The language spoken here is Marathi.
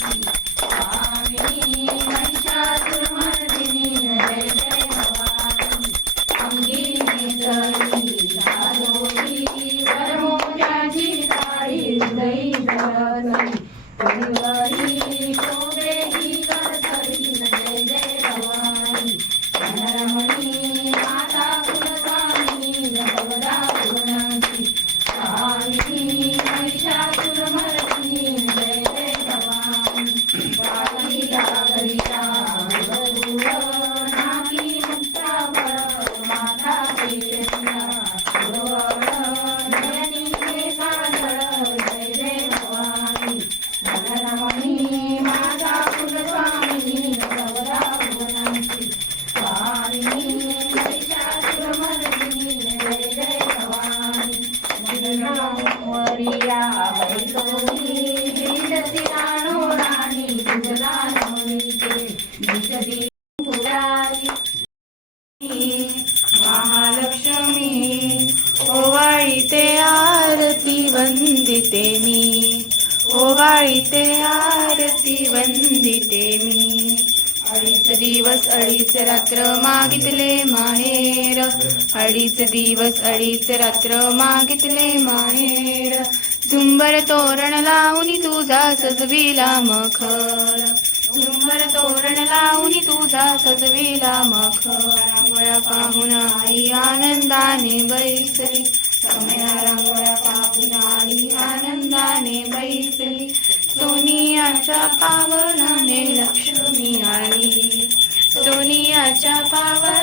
Thank you. राणो राणी तुझला नवनीचे दिसती महालक्ष्मी ओवाळीते आरती वंदिते मी ओवाळीते आरती वंदिते मी अडीच दिवस अडीच रात्र मागितले माहेर. अडीच दिवस अडीच रात्र मागितले माहेर. झुंबर तोरण लावून तुझा सजविला मखर. झुंबर तोरण लावून तुझा सजविला मखर. रांगोळ्या पाहून आई आनंदाने बैसली. समया रांगोळ्या सोनियाच्या पावनाने लक्ष्मी आली. सोनियाच्या पावन